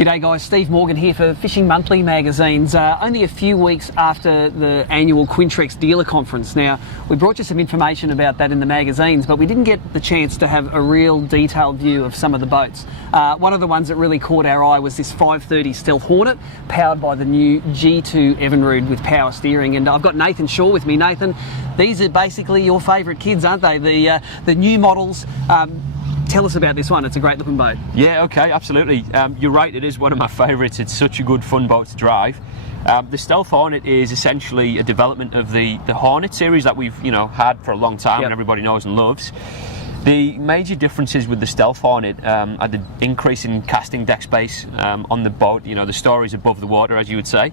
G'day guys, Steve Morgan here for Fishing Monthly magazines. Only a few weeks after the annual Quintrex dealer conference. Now, we brought you some information about that in the magazines, but we didn't get the chance to have a real detailed view of some of the boats. One of the ones that really caught our eye was this 530 Stealth Hornet, powered by the new G2 Evinrude with power steering. And I've got Nathan Shaw with me. Nathan, these are basically your favourite kids, aren't they? The new models. Tell us about this one. It's a great looking boat. Yeah, okay, absolutely. You're right, it is one of my favourites. It's such a good fun boat to drive. The Stealth Hornet is essentially a development of the Hornet series that we've had for a long time, and everybody knows and loves. The major differences with the Stealth Hornet are the increase in casting deck space on the boat. The stories above the water, as you would say.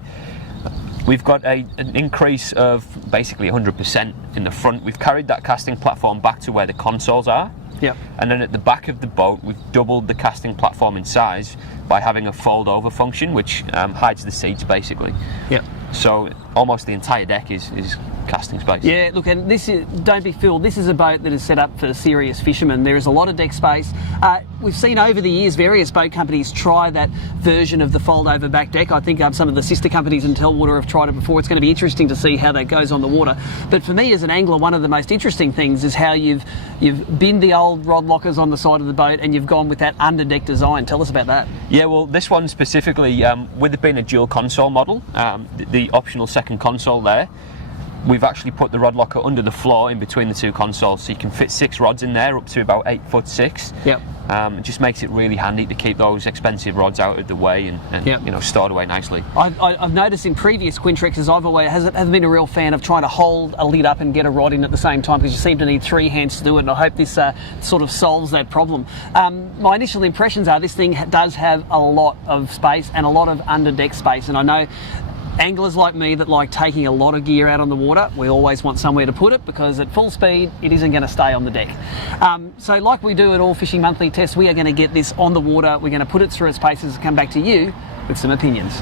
We've got an increase of basically 100% in the front. We've carried that casting platform back to where the consoles are. Yep. And then at the back of the boat, we've doubled the casting platform in size by having a fold over function, which hides the seats basically. Yep. So almost the entire deck is casting space. Yeah, look, and don't be fooled, this is a boat that is set up for serious fishermen. There is a lot of deck space. We've seen over the years various boat companies try that version of the fold over back deck. I think some of the sister companies in Telwater have tried it before. It's going to be interesting to see how that goes on the water. But for me as an angler, one of the most interesting things is how you've binned the old rod lockers on the side of the boat and you've gone with that under deck design. Tell us about that. Yeah, well, this one specifically, with it being a dual console model, the optional second console there, we've actually put the rod locker under the floor in between the two consoles, so you can fit 6 rods in there, up to about 8'6". Yep. It just makes it really handy to keep those expensive rods out of the way and stored away nicely. I've noticed in previous Quintrexes I haven't been a real fan of trying to hold a lid up and get a rod in at the same time, because you seem to need 3 hands to do it, and I hope this sort of solves that problem. My initial impressions are this thing does have a lot of space and a lot of under deck space, and I know anglers like me that like taking a lot of gear out on the water, we always want somewhere to put it, because at full speed it isn't going to stay on the deck. So like we do at all Fishing Monthly tests, we are going to get this on the water, we're going to put it through its paces and come back to you with some opinions.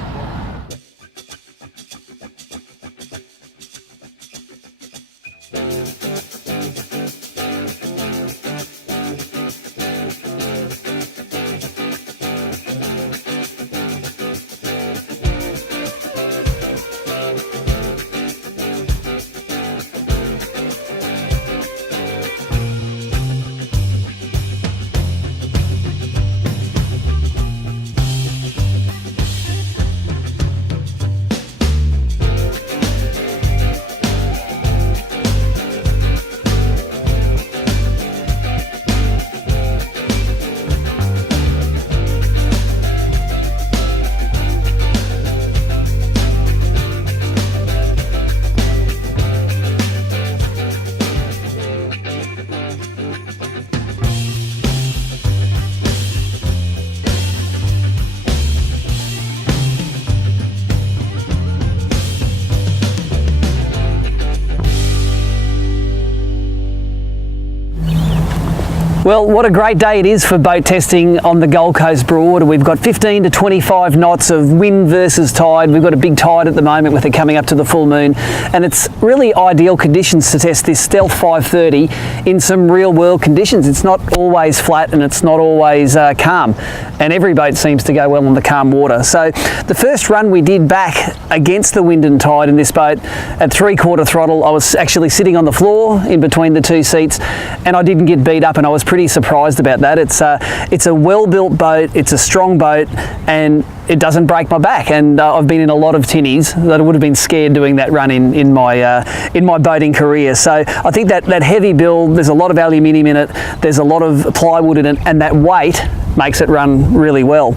Well, what a great day it is for boat testing on the Gold Coast Broad. We've got 15 to 25 knots of wind versus tide. We've got a big tide at the moment with it coming up to the full moon, and it's really ideal conditions to test this Stealth 530 in some real world conditions. It's not always flat and it's not always calm, and every boat seems to go well on the calm water. So the first run we did back against the wind and tide in this boat at 3/4 throttle, I was actually sitting on the floor in between the two seats, and I didn't get beat up, and I was pretty surprised about that. It's a well-built boat, it's a strong boat, and it doesn't break my back. And I've been in a lot of tinnies that I would have been scared doing that run in my boating career. So I think that heavy build, there's a lot of aluminium in it, there's a lot of plywood in it, and that weight makes it run really well.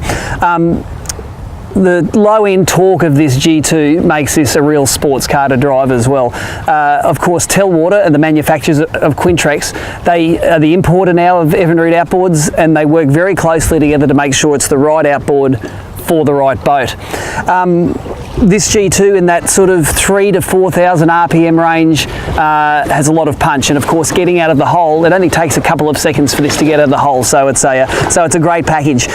The low-end torque of this G2 makes this a real sports car to drive as well. Of course, Telwater and the manufacturers of Quintrex, they are the importer now of Evinrude outboards, and they work very closely together to make sure it's the right outboard for the right boat. this G2 in that sort of 3,000 to 4,000 RPM range has a lot of punch, and of course getting out of the hole, it only takes a couple of seconds for this to get out of the hole, so it's a great package.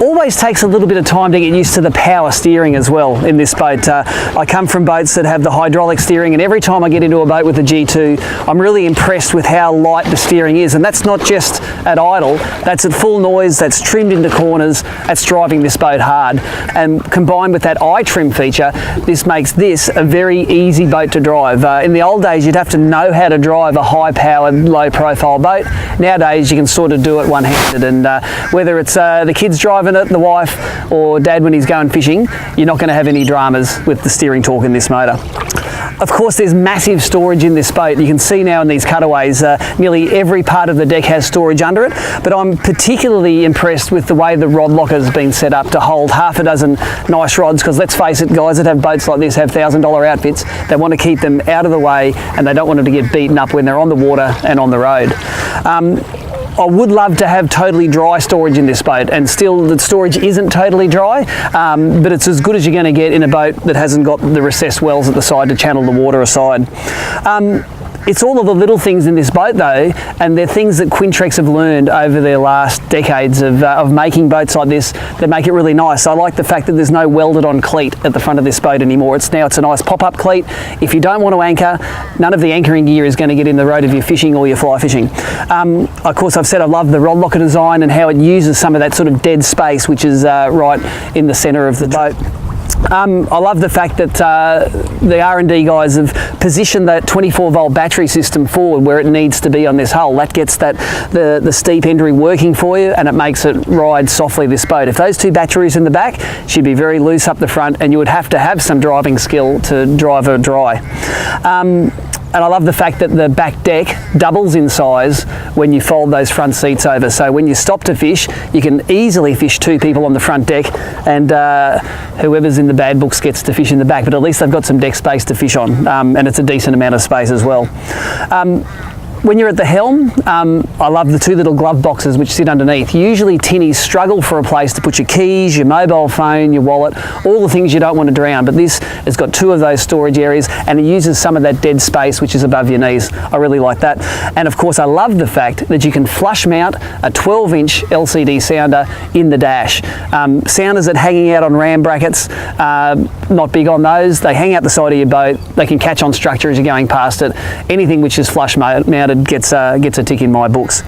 Always takes a little bit of time to get used to the power steering as well in this boat. I come from boats that have the hydraulic steering, and every time I get into a boat with a G2, I'm really impressed with how light the steering is, and that's not just at idle, that's at full noise, that's trimmed into corners, that's driving this boat hard. And combined with that iTrim feature, this makes this a very easy boat to drive. In the old days, you'd have to know how to drive a high-powered, low-profile boat. Nowadays, you can sort of do it one-handed, and whether it's the kids driving it, the wife, or dad when he's going fishing, you're not going to have any dramas with the steering torque in this motor. Of course, there's massive storage in this boat. You can see now in these cutaways, nearly every part of the deck has storage under it, but I'm particularly impressed with the way the rod locker has been set up to hold half a dozen nice rods, because let's face it, guys that have boats like this have $1,000 outfits. They want to keep them out of the way, and they don't want them to get beaten up when they're on the water and on the road. I would love to have totally dry storage in this boat, and still the storage isn't totally dry, but it's as good as you're going to get in a boat that hasn't got the recessed wells at the side to channel the water aside. It's all of the little things in this boat though, and they're things that Quintrex have learned over their last decades of making boats like this that make it really nice. I like the fact that there's no welded on cleat at the front of this boat anymore. It's a nice pop-up cleat. If you don't want to anchor, none of the anchoring gear is going to get in the road of your fishing or your fly fishing. Of course, I've said I love the rod locker design and how it uses some of that sort of dead space, which is right in the centre of the boat. I love the fact that the R&D guys have positioned that 24-volt battery system forward where it needs to be on this hull. That gets the steep entry working for you, and it makes it ride softly, this boat. If those two batteries in the back, she'd be very loose up the front, and you would have to have some driving skill to drive her dry. And I love the fact that the back deck doubles in size when you fold those front seats over. So when you stop to fish, you can easily fish two people on the front deck, and whoever's in the bad books gets to fish in the back, but at least they've got some deck space to fish on, and it's a decent amount of space as well. When you're at the helm, I love the two little glove boxes which sit underneath. Usually tinnies struggle for a place to put your keys, your mobile phone, your wallet, all the things you don't want to drown, but this has got two of those storage areas, and it uses some of that dead space which is above your knees. I really like that. And of course I love the fact that you can flush mount a 12-inch LCD sounder in the dash. Sounders that hanging out on ram brackets, not big on those. They hang out the side of your boat, they can catch on structure as you're going past it. Anything which is flush mounted gets a tick in my books.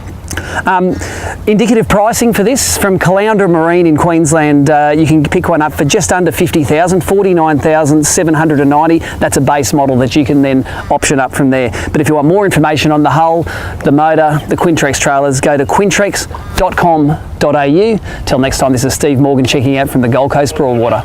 Indicative pricing for this from Caloundra Marine in Queensland, you can pick one up for just under $50,000, $49,790. That's a base model that you can then option up from there. But if you want more information on the hull, the motor, the Quintrex trailers, go to quintrex.com.au. Till next time, this is Steve Morgan checking out from the Gold Coast Broadwater.